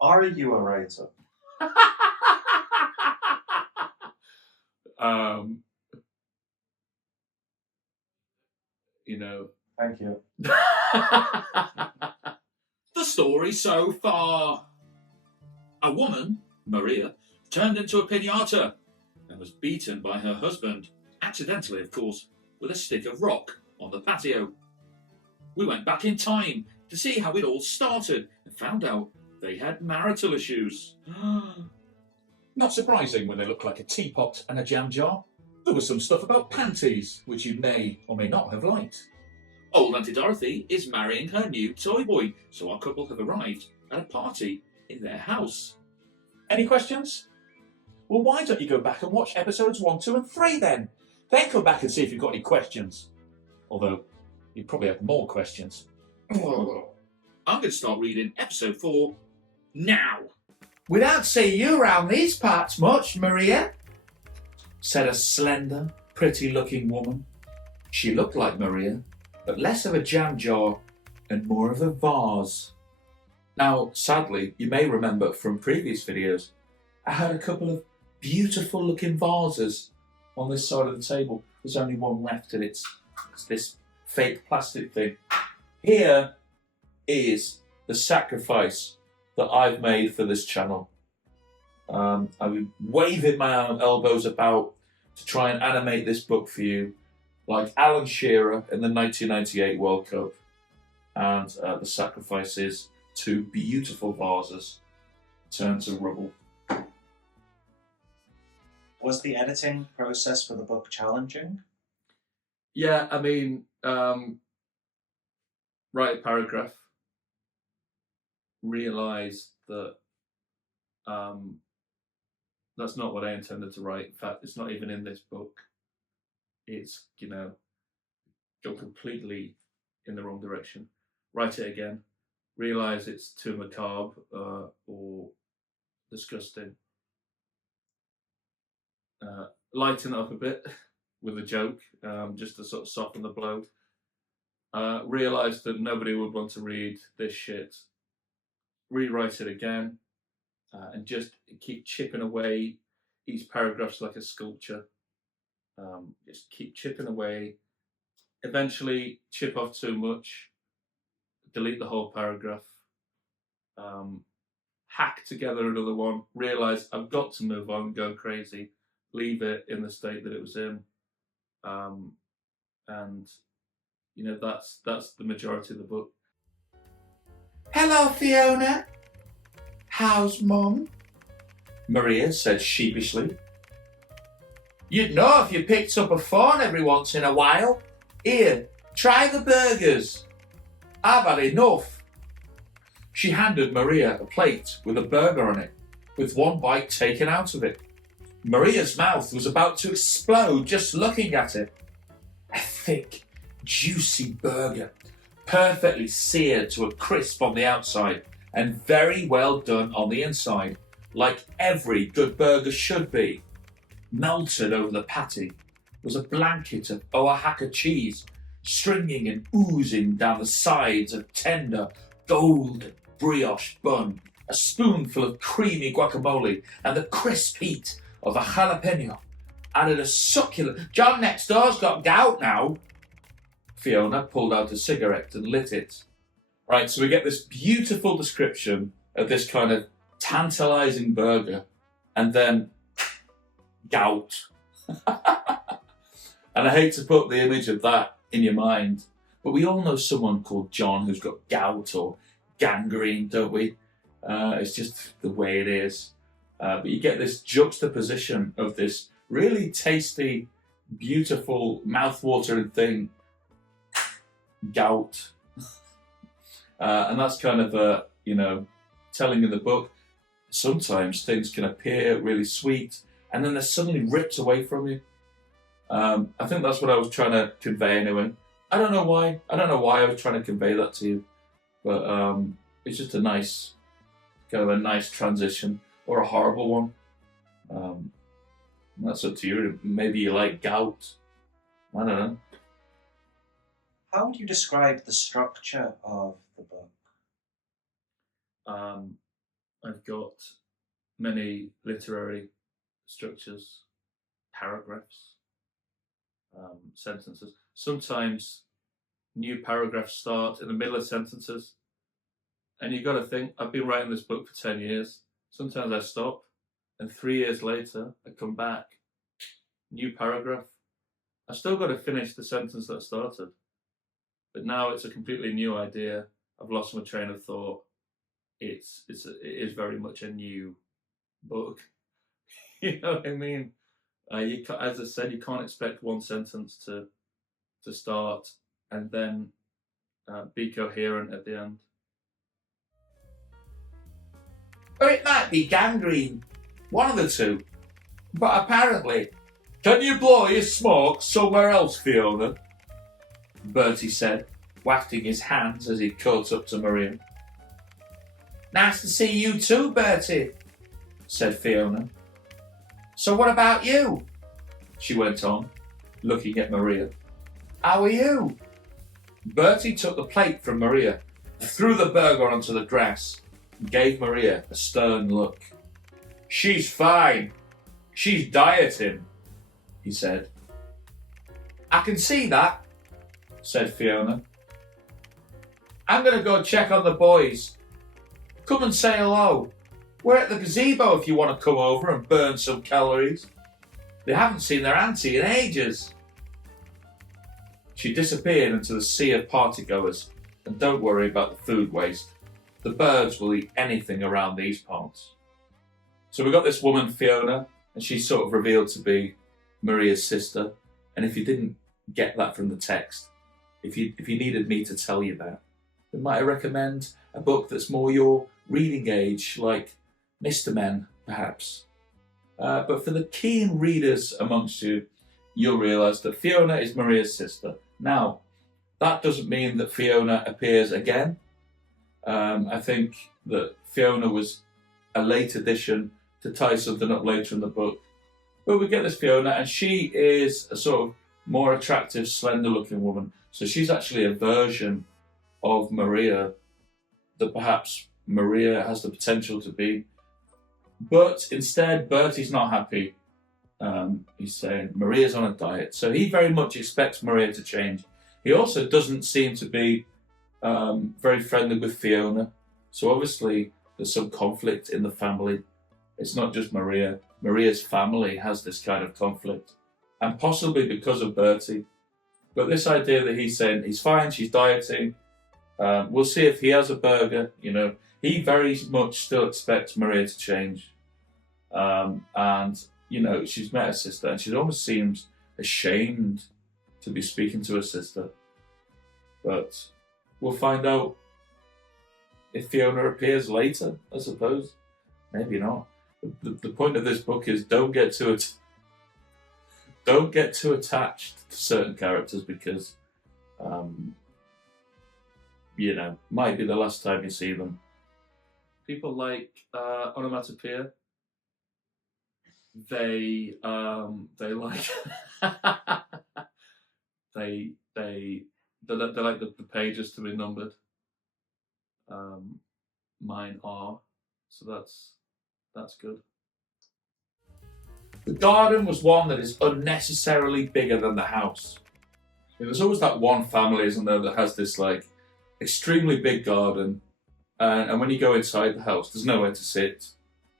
Are you a writer? You know. Thank you. The story so far. A woman, Maria, turned into a piñata and was beaten by her husband, accidentally of course, with a stick of rock on the patio. We went back in time to see how it all started and found out they had marital issues. Not surprising when they look like a teapot and a jam jar. There was some stuff about panties, which you may or may not have liked. Old Auntie Dorothy is marrying her new toy boy, so our couple have arrived at a party in their house. Any questions? Well, why don't you go back and watch episodes 1, 2 and 3 then? Then come back and see if you've got any questions. Although, you probably have more questions. I'm going to start reading episode 4 now. We don't see you around these parts much, Maria, said a slender, pretty-looking woman. She looked like Maria, but less of a jam jar and more of a vase. Now, sadly, you may remember from previous videos, I had a couple of beautiful-looking vases on this side of the table. There's only one left, and it's this fake plastic thing. Here is the sacrifice that I've made for this channel. I've been waving my elbows about to try and animate this book for you, like Alan Shearer in the 1998 World Cup. And the sacrifice is 2 beautiful vases turned to rubble. Was the editing process for the book challenging? Yeah, I mean, write a paragraph, realise that that's not what I intended to write. In fact, it's not even in this book. It's, gone completely in the wrong direction. Write it again, realise it's too macabre or disgusting. Lighten it up a bit with a joke, just to sort of soften the blow. Realise that nobody would want to read this shit. Rewrite it again, and just keep chipping away. Each paragraph's like a sculpture. Just keep chipping away. Eventually, chip off too much. Delete the whole paragraph. Hack together another one. Realise I've got to move on. Go crazy. Leave it in the state that it was in. And that's the majority of the book. Hello, Fiona. How's Mum? Maria said sheepishly. You'd know if you picked up a phone every once in a while. Here, try the burgers. I've had enough. She handed Maria a plate with a burger on it, with one bite taken out of it. Maria's mouth was about to explode just looking at it. A thick, juicy burger, perfectly seared to a crisp on the outside and very well done on the inside, like every good burger should be. Melted over the patty was a blanket of Oaxaca cheese, stringing and oozing down the sides of tender, golden brioche bun, a spoonful of creamy guacamole, and the crisp heat of a jalapeno added a succulent... John next door's got gout now. Fiona pulled out a cigarette and lit it. Right, so we get this beautiful description of this kind of tantalising burger, and then gout. And I hate to put the image of that in your mind, but we all know someone called John who's got gout or gangrene, don't we? It's just the way it is. But you get this juxtaposition of this really tasty, beautiful, mouth-watering thing, gout. And that's kind of, telling in the book, sometimes things can appear really sweet and then they're suddenly ripped away from you. I think that's what I was trying to convey anyway. I don't know why I was trying to convey that to you, but it's just a nice transition, or a horrible one. That's up to you. Maybe you like gout. I don't know. How would you describe the structure of the book? I've got many literary structures, paragraphs, sentences. Sometimes new paragraphs start in the middle of sentences, and you've got to think, I've been writing this book for 10 years. Sometimes I stop, and 3 years later, I come back, new paragraph. I've still got to finish the sentence that I started, but now it's a completely new idea. I've lost my train of thought. It is very much a new book. You know what I mean? As I said, you can't expect one sentence to start and then be coherent at the end. Or it might be gangrene. One of the two. But apparently... Can you blow your smoke somewhere else, Fiona? Bertie said, wafting his hands as he caught up to Maria. Nice to see you too, Bertie, said Fiona. So what about you? She went on, looking at Maria. How are you? Bertie took the plate from Maria, threw the burger onto the grass, and gave Maria a stern look. She's fine. She's dieting, he said. I can see that, said Fiona. I'm going to go check on the boys. Come and say hello. We're at the gazebo if you want to come over and burn some calories. They haven't seen their auntie in ages. She disappeared into the sea of partygoers, and don't worry about the food waste. The birds will eat anything around these parts. So we got this woman, Fiona, and she's sort of revealed to be Maria's sister. And if you didn't get that from the text, if you needed me to tell you that, then might I recommend a book that's more your reading age, like Mr. Men, perhaps. But for the keen readers amongst you, you'll realise that Fiona is Maria's sister. Now, that doesn't mean that Fiona appears again. I think that Fiona was a late addition to tie something up later in the book. But we get this Fiona, and she is a sort of more attractive, slender-looking woman. So she's actually a version of Maria that perhaps Maria has the potential to be. But instead, Bertie's not happy. He's saying Maria's on a diet. So he very much expects Maria to change. He also doesn't seem to be very friendly with Fiona. So obviously there's some conflict in the family. It's not just Maria. Maria's family has this kind of conflict. And possibly because of Bertie. But this idea that he's saying he's fine, she's dieting. We'll see if he has a burger, you know. He very much still expects Maria to change. And, you know, she's met her sister and she almost seems ashamed to be speaking to her sister. But we'll find out if Fiona appears later, I suppose. Maybe not. The point of this book is don't get too attached to certain characters because, you know, might be the last time you see them. People like onomatopoeia. They like they like the pages to be numbered. Mine are, so that's good. The garden was one that is unnecessarily bigger than the house. There's always that one family, isn't there, that has this like extremely big garden, and when you go inside the house, there's nowhere to sit.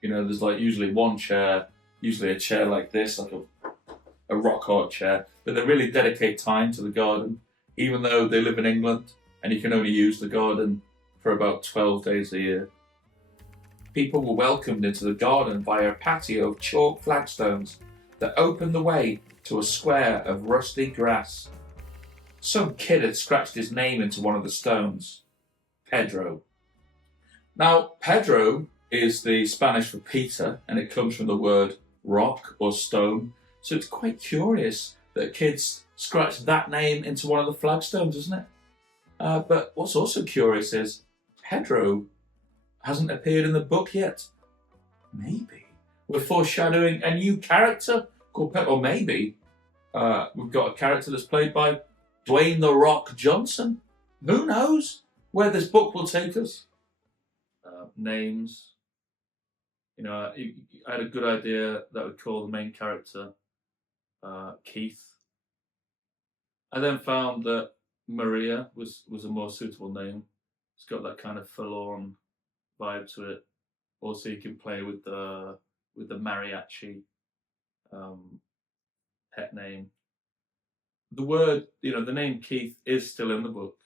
You know, there's like usually one chair, usually a chair like this, like a rock hard chair, but they really dedicate time to the garden, even though they live in England and you can only use the garden for about 12 days a year. People were welcomed into the garden via a patio of chalk flagstones that opened the way to a square of rusty grass. Some kid had scratched his name into one of the stones. Pedro. Now, Pedro is the Spanish for Peter, and it comes from the word rock or stone. So it's quite curious that kids scratched that name into one of the flagstones, isn't it? But what's also curious is Pedro hasn't appeared in the book yet. Maybe we're foreshadowing a new character called Pedro. Or maybe we've got a character that's played by Dwayne "The Rock" Johnson. Who knows where this book will take us? Names, You know, I had a good idea that would call the main character Keith. I then found that Maria was a more suitable name. It's got that kind of forlorn vibe to it. Also, you can play with the mariachi pet name. The word, the name Keith is still in the book,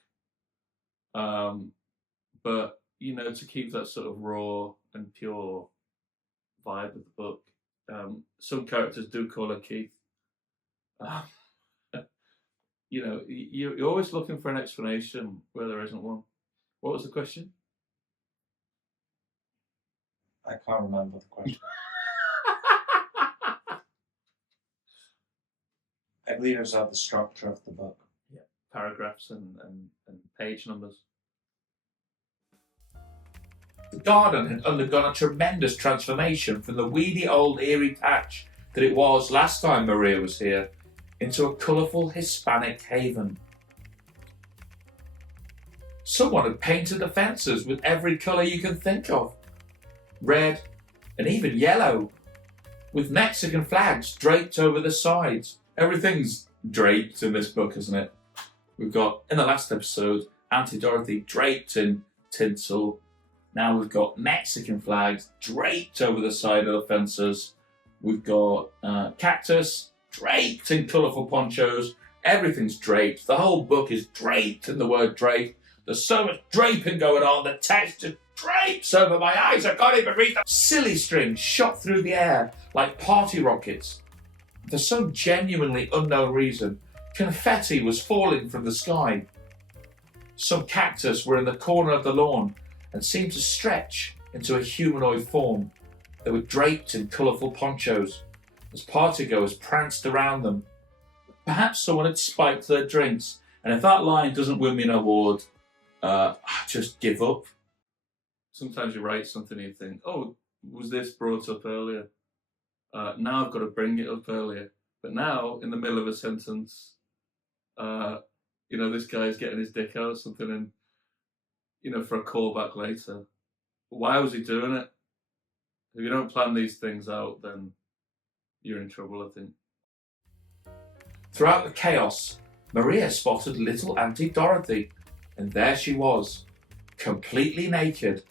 but to keep that sort of raw and pure vibe of the book, some characters do call her Keith. You're always looking for an explanation where there isn't one. What was the question? I can't remember the question. I believe it was about the structure of the book. Yeah, paragraphs and page numbers. The garden had undergone a tremendous transformation from the weedy old eerie patch that it was last time Maria was here into a colourful Hispanic haven. Someone had painted the fences with every colour you can think of. Red and even yellow, with Mexican flags draped over the sides. Everything's draped in this book, isn't it? We've got, in the last episode, Auntie Dorothy draped in tinsel. Now we've got Mexican flags draped over the side of the fences. We've got cactus draped in colourful ponchos. Everything's draped. The whole book is draped in the word drape. There's so much draping going on, the text just drapes over my eyes. I can't even read them. Silly strings shot through the air like party rockets. For some genuinely unknown reason, confetti was falling from the sky. Some cactus were in the corner of the lawn and seemed to stretch into a humanoid form. They were draped in colourful ponchos as partygoers pranced around them. Perhaps someone had spiked their drinks, and if that line doesn't win me an award, I just give up. Sometimes you write something and you think, oh, was this brought up earlier? Now I've got to bring it up earlier. But now, in the middle of a sentence, this guy's getting his dick out or something, and, for a callback later. Why was he doing it? If you don't plan these things out, then you're in trouble, I think. Throughout the chaos, Maria spotted little Auntie Dorothy, and there she was, completely naked,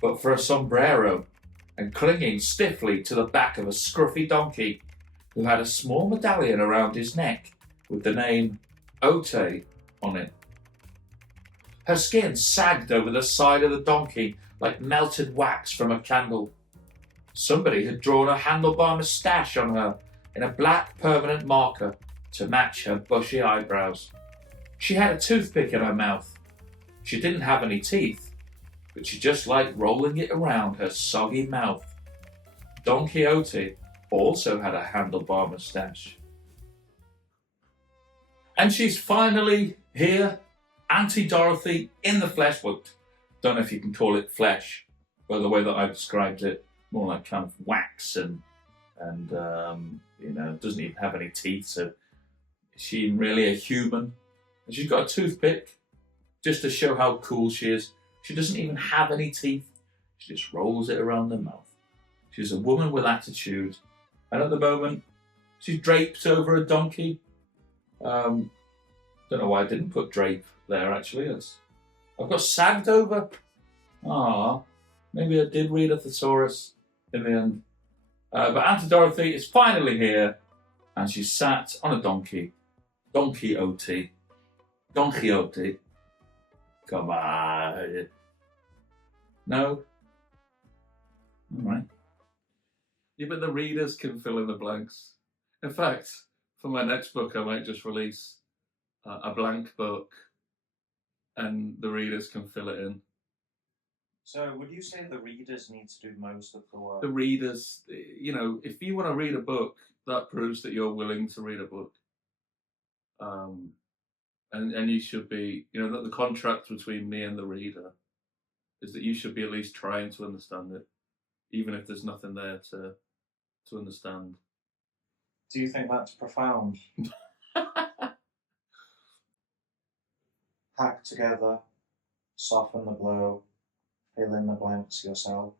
but for a sombrero, and clinging stiffly to the back of a scruffy donkey who had a small medallion around his neck with the name Ote on it. Her skin sagged over the side of the donkey like melted wax from a candle. Somebody had drawn a handlebar moustache on her in a black permanent marker to match her bushy eyebrows. She had a toothpick in her mouth. She didn't have any teeth, but she just liked rolling it around her soggy mouth. Don Quixote also had a handlebar moustache. And she's finally here, Auntie Dorothy in the flesh. Well, don't know if you can call it flesh, but the way that I've described it, more like kind of wax and doesn't even have any teeth. So is she really a human? And she's got a toothpick just to show how cool she is. She doesn't even have any teeth. She just rolls it around her mouth. She's a woman with attitude. And at the moment, she's draped over a donkey. Don't know why I didn't put drape there, actually. I've got sagged over. Maybe I did read a thesaurus in the end. But Auntie Dorothy is finally here, and she's sat on a donkey. Don Quixote. Don Quixote. Come on. No? All right. Yeah, but the readers can fill in the blanks. In fact, for my next book, I might just release a blank book and the readers can fill it in. So would you say the readers need to do most of the work? The readers, if you want to read a book, that proves that you're willing to read a book. And you should be, that the contract between me and the reader is that you should be at least trying to understand it, even if there's nothing there to understand. Do you think that's profound? Hack together, soften the blow, fill in the blanks yourself.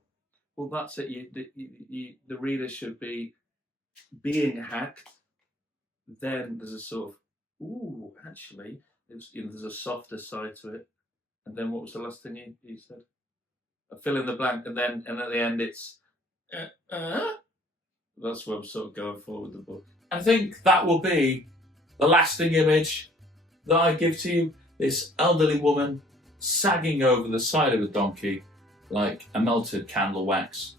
Well, that's it. The reader should be being hacked. Then there's a sort of, ooh, actually, there's a softer side to it. And then what was the last thing you said? A fill in the blank, and at the end it's. That's what I'm sort of going for with the book. I think that will be the lasting image that I give to you. This elderly woman sagging over the side of a donkey like a melted candle wax.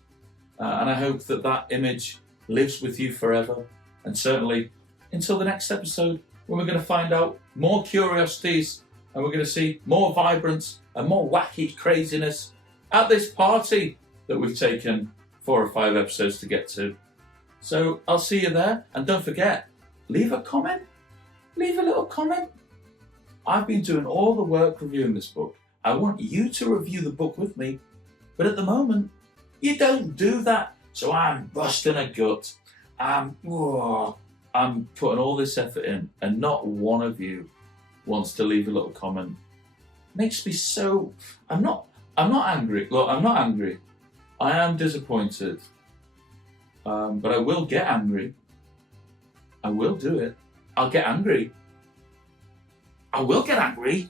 And I hope that image lives with you forever. And certainly until the next episode, when we're going to find out more curiosities and we're going to see more vibrance and more wacky craziness at this party that we've taken 4 or 5 episodes to get to. So I'll see you there. And don't forget, leave a comment. Leave a little comment. I've been doing all the work reviewing this book. I want you to review the book with me. But at the moment, you don't do that. So I'm busting a gut. I'm putting all this effort in, and not one of you wants to leave a little comment. Makes me so. I'm not angry. Look, I'm not angry. I am disappointed. But I will get angry. I will do it. I'll get angry. I will get angry.